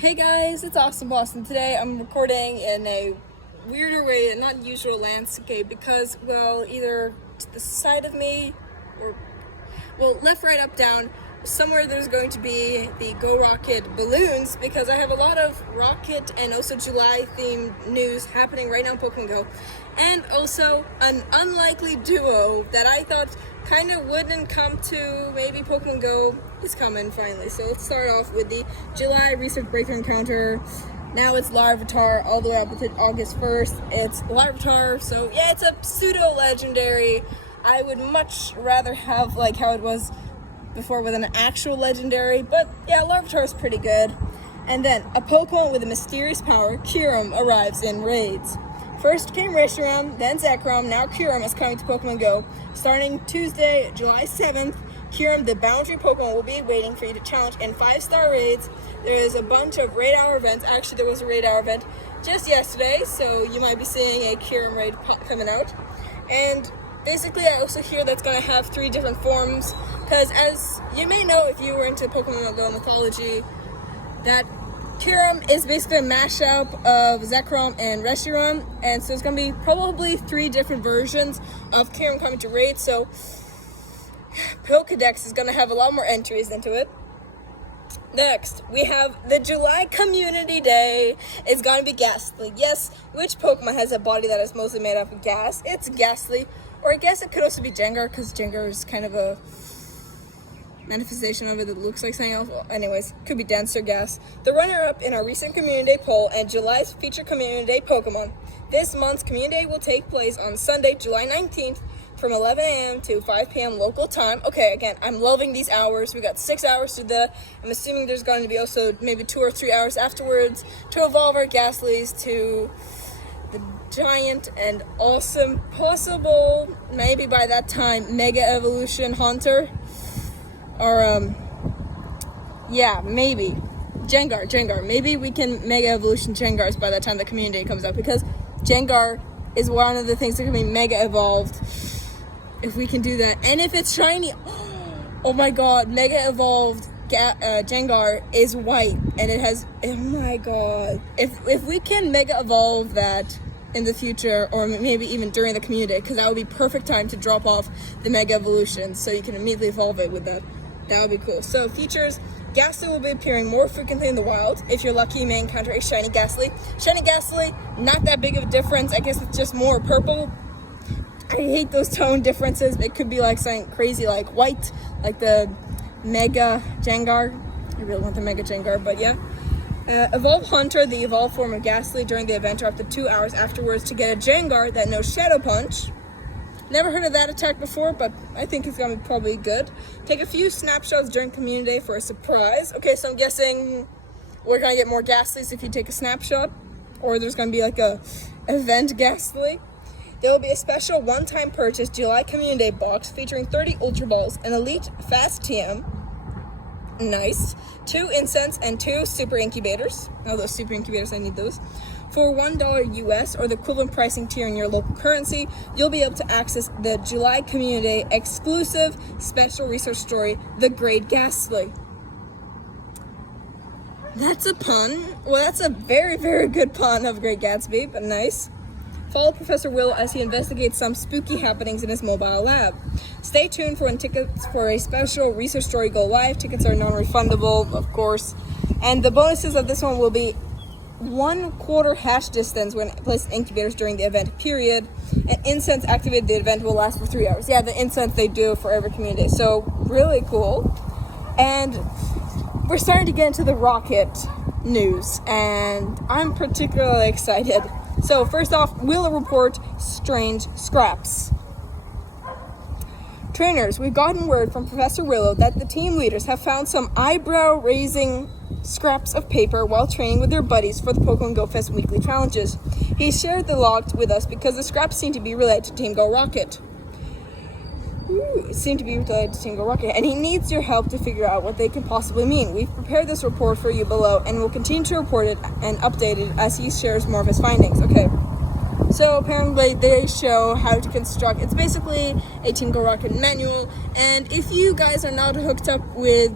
Hey guys, it's Awesome Boston. Today I'm recording in a weirder way, a not usual landscape because, well, either to the side of me or, well, left, right, up, down, somewhere there's going to be the Go Rocket balloons because I have a lot of Rocket and also July themed news happening right now in Pokemon Go. And also an unlikely duo that I thought kind of wouldn't come to maybe Pokemon Go is coming finally. So let's start off with the July Research Breakthrough Encounter. Now it's Larvitar all the way up until August 1st. It's Larvitar, so yeah, it's a pseudo-legendary. I would much rather have like how it was before with an actual legendary, but yeah, Larvitar is pretty good. And then a Pokemon with a mysterious power, Kyurem, arrives in raids. First came Reshiram, then Zekrom, now Kyurem is coming to Pokemon Go. Starting Tuesday, July 7th, Kyurem, the boundary Pokemon, will be waiting for you to challenge in 5-star raids. There is a bunch of raid hour events. Actually, there was a raid hour event just yesterday, so you might be seeing a Kyurem raid coming out. And basically, I also hear that's going to have 3 different forms, because as you may know if you were into Pokemon Go mythology, that Kyurem is basically a mashup of Zekrom and Reshiram, and so it's going to be probably 3 different versions of Kyurem coming to raid, so Pokedex is going to have a lot more entries into it. Next, we have the July Community Day. It's going to be Ghastly. Yes, which Pokemon has a body that is mostly made up of gas? It's Ghastly, or I guess it could also be Gengar, because Gengar is kind of a manifestation of it that looks like something else. Well, anyways, could be denser gas. The runner-up in our recent Community Day poll and July's featured Community Day Pokemon. This month's Community Day will take place on Sunday, July 19th from 11 a.m. to 5 p.m. local time. Okay, again, I'm loving these hours. We got 6 hours to the. I'm assuming there's going to be also maybe 2 or 3 hours afterwards to evolve our Ghastlys to the giant and awesome possible, maybe by that time, Mega Evolution Haunter. Or, yeah, maybe. Gengar. Maybe we can Mega Evolution Gengars by the time the Community Day comes out, because Gengar is one of the things that can be Mega Evolved. If we can do that. And if it's shiny, oh my god, Mega Evolved Gengar is white, and it has, oh my god. If we can Mega Evolve that in the future, or maybe even during the Community Day, because that would be perfect time to drop off the Mega Evolution, so you can immediately evolve it with that. That would be cool. So features, Ghastly will be appearing more frequently in the wild. If you're lucky, you may encounter a shiny Ghastly. Shiny Ghastly, not that big of a difference. I guess it's just more purple. I hate those tone differences. It could be like something crazy like white, like the Mega Gengar. I really want the Mega Gengar, but yeah. Evolve Hunter, the evolved form of Ghastly during the event, or up to 2 hours afterwards to get a Gengar that knows Shadow Punch. Never heard of that attack before, but I think it's going to be probably good. Take a few snapshots during Community Day for a surprise. Okay, so I'm guessing we're going to get more Ghastlys if you take a snapshot, or there's going to be like a event Ghastly. There will be a special one-time purchase July Community Day box featuring 30 Ultra Balls, an Elite Fast TM, nice, 2 Incense, and 2 Super Incubators. Oh, those Super Incubators, I need those. For $1 US or the equivalent pricing tier in your local currency, you'll be able to access the July Community Day exclusive special research story, The Great Ghastly. That's a pun. Well, that's a very, very good pun of Great Gatsby, but nice. Follow Professor Will as he investigates some spooky happenings in his mobile lab. Stay tuned for when tickets for a special research story go live. Tickets are non-refundable, of course. And the bonuses of this one will be 1/4 hash distance when placed incubators during the event period, and incense activated the event will last for 3 hours. Yeah, the incense they do for every Community Day, so really cool. And we're starting to get into the Rocket news, and I'm particularly excited. So first off, Willow report strange scraps. Trainers, we've gotten word from Professor Willow that the team leaders have found some eyebrow-raising scraps of paper while training with their buddies for the Pokemon Go Fest weekly challenges. He shared the log with us because the scraps seem to be related to Team Go Rocket. And he needs your help to figure out what they can possibly mean. We've prepared this report for you below, and we'll continue to report it and update it as he shares more of his findings. Okay. So apparently they show how to construct, it's basically a Team Go Rocket manual, and if you guys are not hooked up with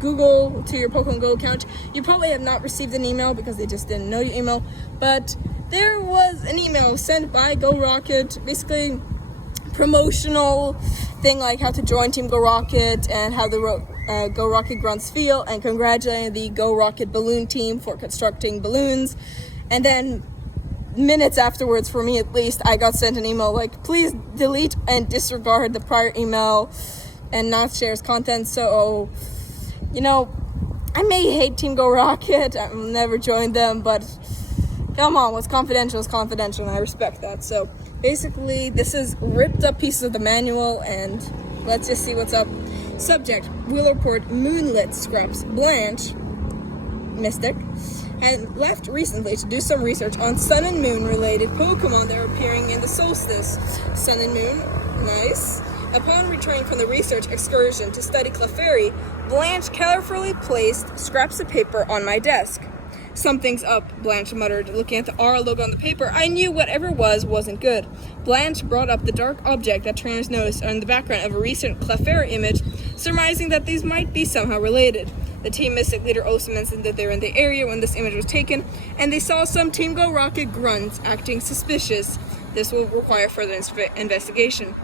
Google to your Pokemon Go account, you probably have not received an email because they just didn't know your email. But there was an email sent by Go Rocket, basically promotional thing like how to join Team Go Rocket and how the Go Rocket grunts feel, and congratulating the Go Rocket balloon team for constructing balloons. And then minutes afterwards, for me at least, I got sent an email like, please delete and disregard the prior email and not share its content. So, you know, I may hate Team Go Rocket, I've never joined them, but come on, what's confidential is confidential, and I respect that. So basically, this is ripped up pieces of the manual, and let's just see what's up. Subject: will report moonlit scraps. Blanche, Mystic, had left recently to do some research on sun and moon related Pokemon that are appearing in the solstice. Sun and moon, nice. Upon returning from the research excursion to study Clefairy, Blanche carefully placed scraps of paper on my desk. Something's up, Blanche muttered, looking at the R logo on the paper. I knew whatever it was wasn't good. Blanche brought up the dark object that trainers noticed in the background of a recent Clefairy image, surmising that these might be somehow related. The Team Mystic leader also mentioned that they were in the area when this image was taken, and they saw some Team Go Rocket grunts acting suspicious. This will require further investigation.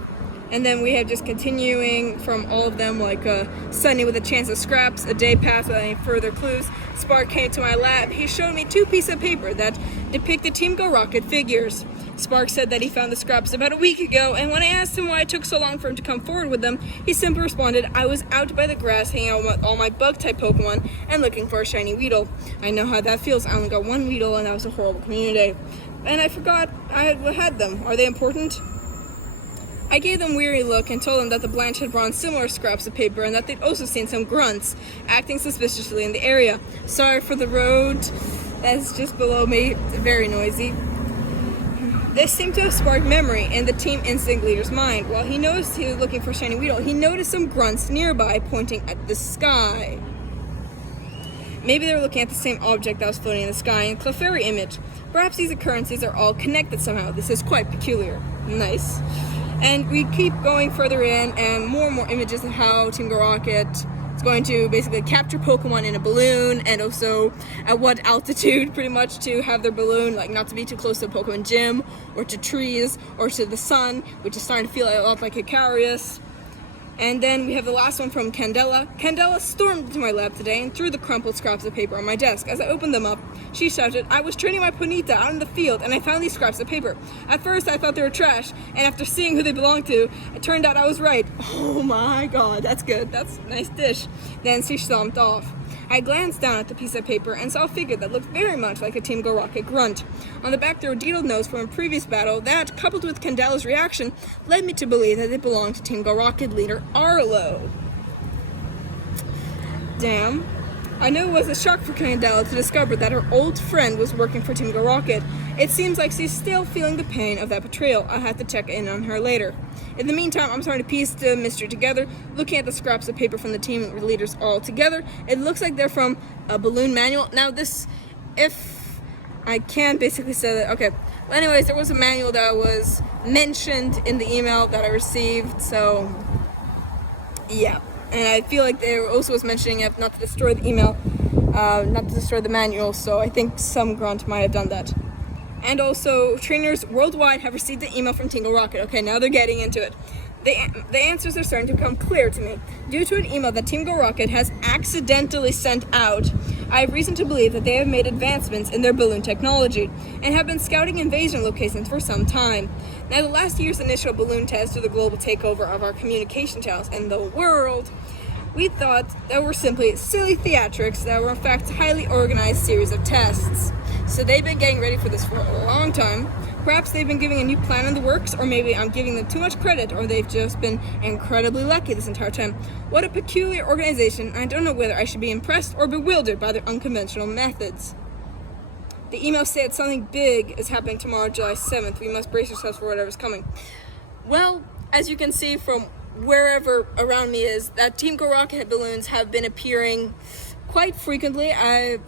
And then we have just continuing from all of them, like Sunny with a chance of scraps. A day passed without any further clues. Spark came to my lab. He showed me 2 pieces of paper that depicted Team Go Rocket figures. Spark said that he found the scraps about a week ago, and when I asked him why it took so long for him to come forward with them, he simply responded, I was out by the grass hanging out with all my bug-type Pokemon and looking for a shiny Weedle. I know how that feels. I only got 1 Weedle, and that was a horrible community day. And I forgot I had them. Are they important? I gave them a weary look and told them that the Blanche had brought similar scraps of paper and that they'd also seen some grunts acting suspiciously in the area. Sorry for the road. That's just below me. It's very noisy. This seemed to have sparked memory in the Team Instinct leader's mind. While he noticed he was looking for shiny Weedle, he noticed some grunts nearby pointing at the sky. Maybe they were looking at the same object that was floating in the sky in the Clefairy image. Perhaps these occurrences are all connected somehow. This is quite peculiar. Nice. And we keep going further in, and more images of how Team Go Rocket is going to basically capture Pokemon in a balloon, and also at what altitude, pretty much, to have their balloon, like not to be too close to a Pokemon gym, or to trees, or to the sun, which is starting to feel a lot like Icarus. And then we have the last one from Candela. Candela stormed into my lab today and threw the crumpled scraps of paper on my desk. As I opened them up, she shouted, I was training my Ponyta out in the field and I found these scraps of paper. At first I thought they were trash, and after seeing who they belonged to, it turned out I was right. Oh my god, that's good. That's a nice dish. Then she stomped off. I glanced down at the piece of paper and saw a figure that looked very much like a Team Go Rocket grunt. On the back there were detailed notes from a previous battle that, coupled with Candela's reaction, led me to believe that it belonged to Team Go Rocket leader Arlo. Damn. I knew it was a shock for Candela to discover that her old friend was working for Team Go Rocket. It seems like she's still feeling the pain of that betrayal. I'll have to check in on her later. In the meantime, I'm starting to piece the mystery together. Looking at the scraps of paper from the team leaders all together, it looks like they're from a balloon manual. Now this, if I can basically say that, okay. Well, anyways, there was a manual that was mentioned in the email that I received, so yeah. And I feel like there also was mentioning it not to destroy the email, not to destroy the manual, so I think some grunt might have done that. And also, trainers worldwide have received the email from Team Go Rocket. Okay, now they're getting into it. The answers are starting to become clear to me. Due to an email that Team Go Rocket has accidentally sent out, I have reason to believe that they have made advancements in their balloon technology and have been scouting invasion locations for some time. Now, the last year's initial balloon test of the global takeover of our communication channels in the world, we thought that were simply silly theatrics that were in fact a highly organized series of tests. So they've been getting ready for this for a long time. Perhaps they've been giving a new plan in the works, or maybe I'm giving them too much credit, or they've just been incredibly lucky this entire time. What a peculiar organization. I don't know whether I should be impressed or bewildered by their unconventional methods. The email said something big is happening tomorrow, July 7th. We must brace ourselves for whatever's coming. Well, as you can see from wherever around me is, that Team Go Rocket balloons have been appearing quite frequently.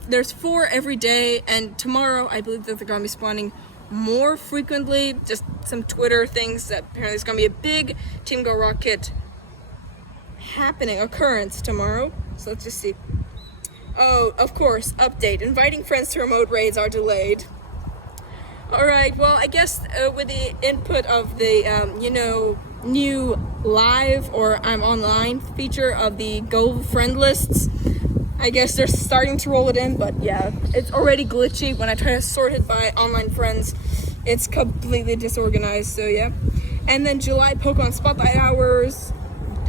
There's 4 every day, and tomorrow I believe that they're going to be spawning more frequently. Just some Twitter things that apparently there's going to be a big Team Go Rocket occurrence tomorrow. else. Let's just see. Oh, of course, update. Inviting friends to remote raids are delayed. Alright, well, I guess with the input of the, new live or I'm online feature of the Go friend lists, I guess they're starting to roll it in, but yeah, it's already glitchy. When I try to sort it by online friends, it's completely disorganized, so yeah. And then July Pokemon Spotlight Hours.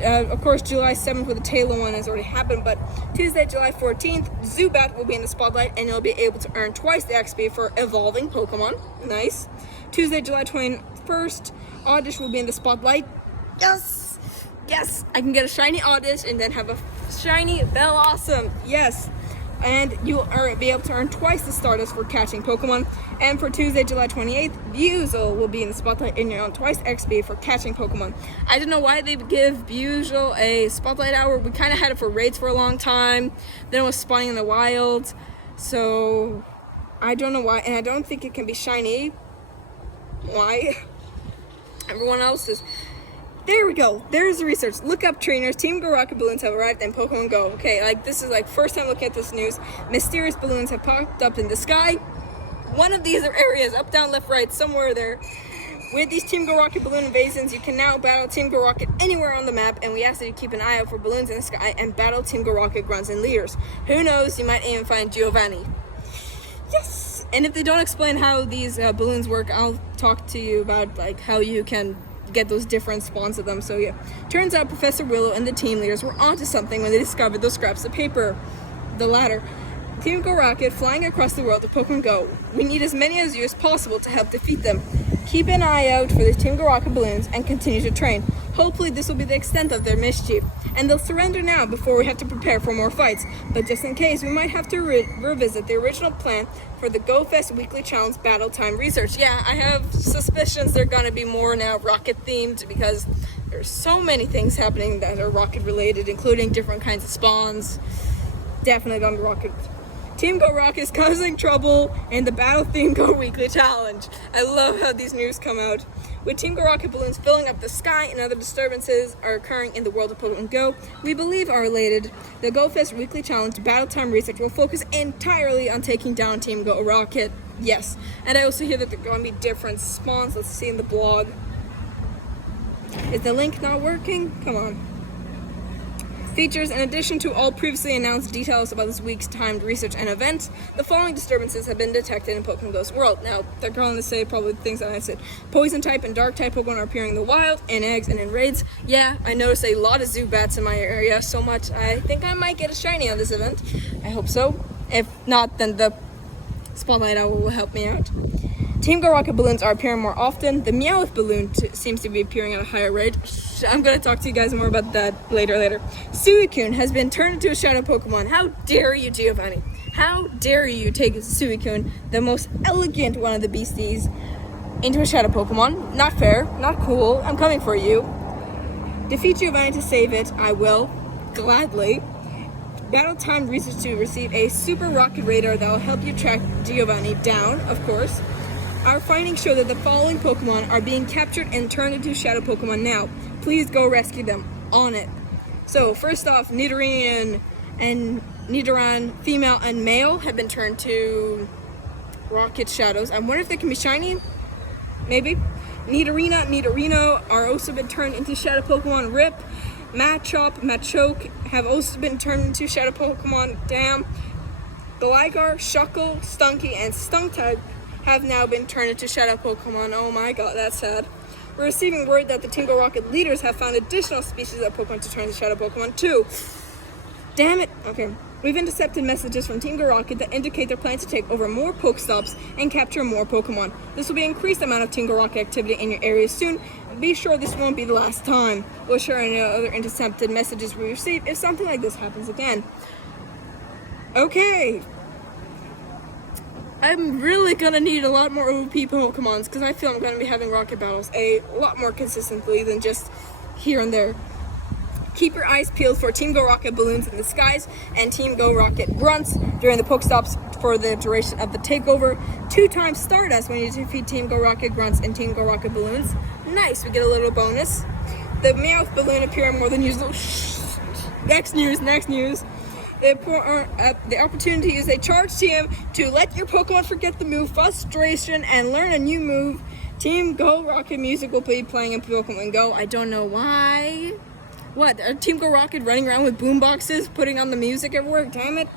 Of course, July 7th with the Taylor one has already happened, but Tuesday, July 14th, Zubat will be in the spotlight, and you'll be able to earn twice the XP for evolving Pokemon. Nice. Tuesday, July 21st, Oddish will be in the spotlight. Yes! Yes! I can get a shiny Oddish and then have a shiny OhSome. Yes! And you'll be able to earn twice the Stardust for catching Pokemon. And for Tuesday, July 28th, Buizel will be in the spotlight and you'll earn twice XP for catching Pokemon. I don't know why they give Buizel a spotlight hour. We kind of had it for raids for a long time. Then it was spawning in the wild. So, I don't know why. And I don't think it can be shiny. Why? Everyone else is... There we go. There's the research. Look up trainers. Team Go Rocket balloons have arrived in Pokemon Go. Okay, this is first time looking at this news. Mysterious balloons have popped up in the sky. One of these areas, up, down, left, right, somewhere there. With these Team Go Rocket balloon invasions, you can now battle Team Go Rocket anywhere on the map, and we ask that you keep an eye out for balloons in the sky and battle Team Go Rocket grunts and leaders. Who knows, you might even find Giovanni. Yes! And if they don't explain how these balloons work, I'll talk to you about how you can get those different spawns of them. So yeah, turns out Professor Willow and the team leaders were onto something when they discovered those scraps of paper. The latter. Team Go Rocket flying across the world of Pokemon Go. We need as many as you as possible to help defeat them. Keep an eye out for the Team Go Rocket balloons and continue to train. Hopefully this will be the extent of their mischief, and they'll surrender now before we have to prepare for more fights. But just in case, we might have to revisit the original plan for the Go Fest Weekly Challenge Battle Time research. Yeah, I have suspicions they're gonna be more now rocket themed because there's so many things happening that are rocket related, including different kinds of spawns. Definitely gonna be rocket. Team Go Rocket is causing trouble in the Battle Theme Go Weekly Challenge. I love how these news come out. With Team Go Rocket balloons filling up the sky and other disturbances are occurring in the world of Pokemon Go, we believe are related. The Go Fest Weekly Challenge Battle Time research will focus entirely on taking down Team Go Rocket. Yes, and I also hear that there are going to be different spawns. Let's see in the blog. Is the link not working? Come on. Features, in addition to all previously announced details about this week's timed research and event, the following disturbances have been detected in Pokemon Go's world. Now, they're going to say probably the things that I said. Poison type and dark type Pokemon are appearing in the wild, in eggs, and in raids. Yeah, I noticed a lot of Zubats in my area, so much I think I might get a shiny on this event. I hope so. If not, then the Spotlight Hour will help me out. Team Go Rocket balloons are appearing more often. The Meowth balloon seems to be appearing at a higher rate. I'm going to talk to you guys more about that later. Suicune has been turned into a shadow Pokemon. How dare you, Giovanni? How dare you take Suicune, the most elegant one of the beasties, into a shadow Pokemon? Not fair, not cool. I'm coming for you. Defeat Giovanni to save it. I will. Gladly. Battle Time research to receive a super rocket radar that will help you track Giovanni down, of course. Our findings show that the following Pokemon are being captured and turned into shadow Pokemon now. Please go rescue them. On it. So, first off, Nidoran, female and male, have been turned to rocket shadows. I wonder if they can be shiny? Maybe. Nidorino are also been turned into shadow Pokemon. Rip. Machoke have also been turned into shadow Pokemon. Damn. Gligar, Shuckle, Stunky, and Stunktag have now been turned into shadow Pokemon. Oh my god, that's sad. We're receiving word that the Team Go Rocket leaders have found additional species of Pokemon to turn into shadow Pokemon too. Damn it. Okay. We've intercepted messages from Team Go Rocket that indicate their plan to take over more Pokestops and capture more Pokemon. This will be an increased amount of Team Go Rocket activity in your area soon. Be sure this won't be the last time. We'll share any other intercepted messages we receive if something like this happens again. Okay. I'm really gonna need a lot more OP Pokemons because I feel I'm gonna be having rocket battles a lot more consistently than just here and there. Keep your eyes peeled for Team Go Rocket balloons in the skies and Team Go Rocket grunts during the Pokestops for the duration of the takeover. 2 times Stardust when you defeat Team Go Rocket grunts and Team Go Rocket balloons. Nice, we get a little bonus. The Meowth balloon appearing more than usual. Next news. the opportunity to use a charge TM to let your Pokemon forget the move Frustration and learn a new move. Team Go Rocket music will be playing in Pokemon Go. I don't know why. What? Team Go Rocket running around with boom boxes, putting on the music everywhere? Damn it.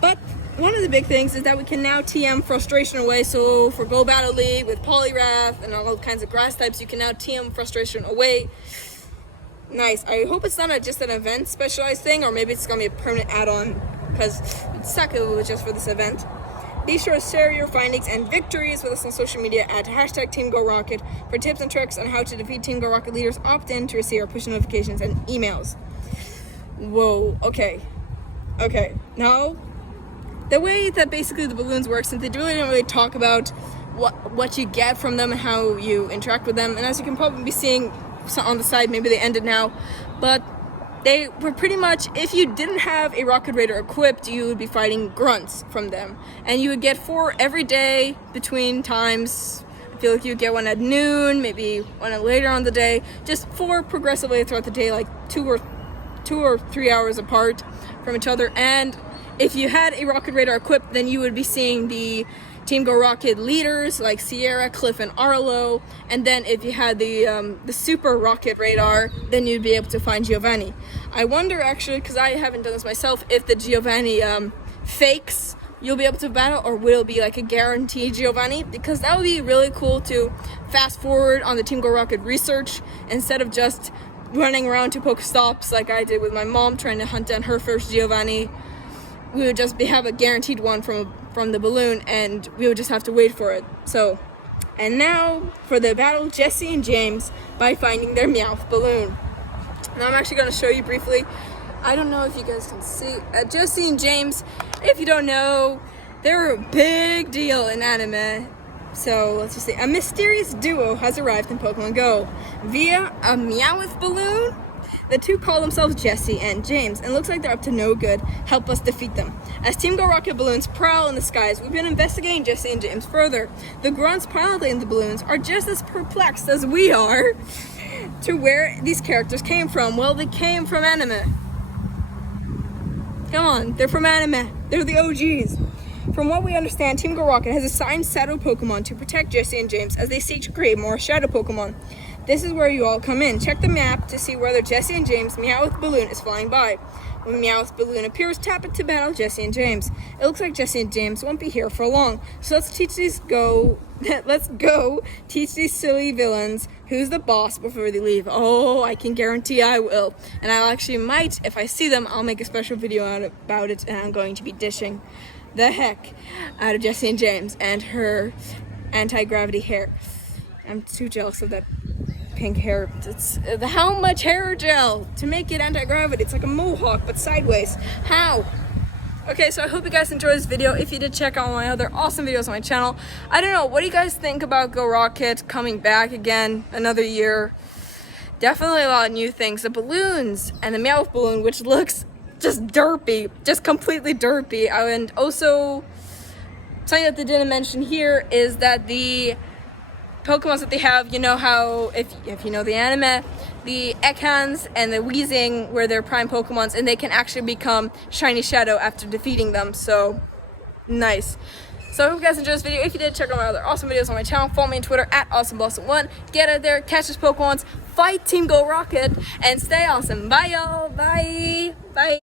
But one of the big things is that we can now TM Frustration away. So for Go Battle League with Poliwrath and all kinds of grass types, you can now TM Frustration away. Nice. I hope it's not just an event specialized thing, or maybe it's gonna be a permanent add-on, because it'd suck if it was just for this event. Be sure to share your findings and victories with us on social media at #TeamGoRocket for tips and tricks on how to defeat Team Go Rocket leaders. Opt in to receive our push notifications and emails. Whoa. Okay. Now, the way that basically the balloons work, since they didn't really talk about what you get from them and how you interact with them, and as you can probably be seeing on the side, maybe they ended now, but they were pretty much, if you didn't have a Rocket Raider equipped, you would be fighting grunts from them, and you would get 4 every day between times. I feel like you would get one at noon, maybe one later on the day, just 4 progressively throughout the day, like 2 or 3 hours apart from each other. And if you had a Rocket Raider equipped, then you would be seeing the Team Go Rocket leaders like Sierra, Cliff, and Arlo. And then if you had the Super Rocket Radar, then you'd be able to find Giovanni. I wonder actually, because I haven't done this myself, if the Giovanni fakes you'll be able to battle, or will it be like a guaranteed Giovanni? Because that would be really cool to fast forward on the Team Go Rocket research instead of just running around to Pokestops like I did with my mom trying to hunt down her first Giovanni. We would just have a guaranteed one from the balloon, and we would just have to wait for it. So, and now for the battle, Jesse and James by finding their Meowth balloon. Now I'm actually going to show you briefly. I don't know if you guys can see. Jesse and James, if you don't know, they're a big deal in anime. So let's just see. A mysterious duo has arrived in Pokemon Go via a Meowth balloon. The two call themselves Jesse and James, and looks like they're up to no good. Help us defeat them. As Team Go Rocket balloons prowl in the skies, we've been investigating Jesse and James further. The grunts piloting the balloons are just as perplexed as we are to where these characters came from. Well, they came from anime. Come on, they're from anime. They're the OGs. From what we understand, Team Go Rocket has assigned Shadow Pokemon to protect Jesse and James as they seek to create more Shadow Pokemon. This is where you all come in. Check the map to see whether Jesse and James' Meowth balloon is flying by. When Meowth balloon appears, tap it to battle Jesse and James. It looks like Jesse and James won't be here for long, so let's go teach these silly villains who's the boss before they leave. Oh, I can guarantee I will. And I actually might, if I see them, I'll make a special video about it, and I'm going to be dishing the heck out of Jesse and James and her anti-gravity hair. I'm too jealous of that pink hair. It's how much hair gel to make it anti-gravity? It's like a mohawk but sideways. How? Okay, so I hope you guys enjoyed this video. If you did, check out my other awesome videos on my channel. I don't know, what do you guys think about Go Rocket coming back again another year? Definitely a lot of new things. The balloons and the Meowth balloon, which looks just derpy, just completely derpy. And also something that they didn't mention here is that the Pokemon that they have, you know how, if you know the anime, the Ekans and the Weezing were their prime Pokemons, and they can actually become Shiny Shadow after defeating them, so nice. So I hope you guys enjoyed this video. If you did, check out my other awesome videos on my channel. Follow me on Twitter at AwesomeBlossom1. Get out there, catch those Pokemons, fight Team Go Rocket, and stay awesome. Bye y'all, bye! Bye!